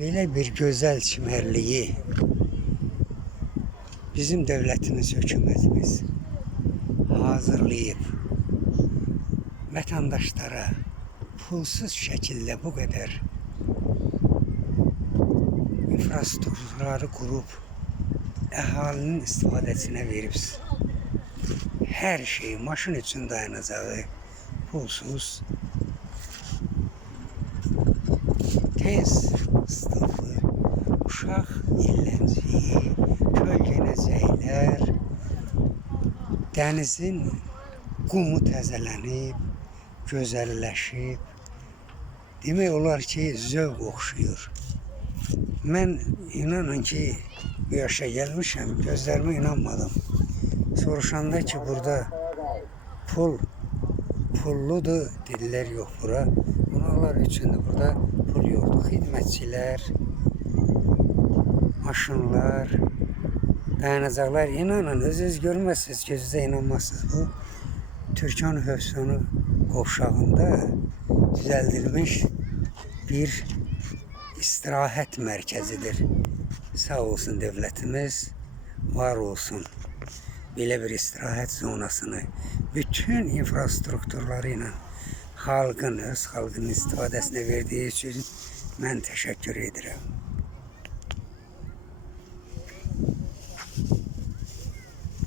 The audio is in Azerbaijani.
Belə bir gözəl çimərliyi bizim dövlətimiz, hökumətimiz hazırlayıb vətəndaşlara pulsuz şəkildə bu qədər infrastrukturları qurub əhalinin istifadəsinə veribsiz. Hər şey maşın üçün dayanacağı pulsuz, tez sınıfı, uşaq əylənciyi, kölgənəcəklər, dənizin qumu təzələnib, gözəlləşib. Demək olar ki, zövq oxşuyur. Mən inanın ki, bu yaşa gəlmişəm, gözlərimə inanmadım. Soruşanda ki, burada pulludur, dedilər yox bura. Bunlar üçün də burada pul yoxdur. Xidmətçilər, maşınlar, dayanacaqlar, inanın, özünüz görməzsiniz, gözünüzə inanmazsınız. Bu Türkan Hövsonu qovşağında düzəldilmiş bir istirahət mərkəzidir. Sağ olsun dövlətimiz, var olsun. Belə bir istirahət zonasını bütün infrastrukturları ilə xalqın, öz xalqının istifadəsinə verdiyi üçün mən təşəkkür edirəm.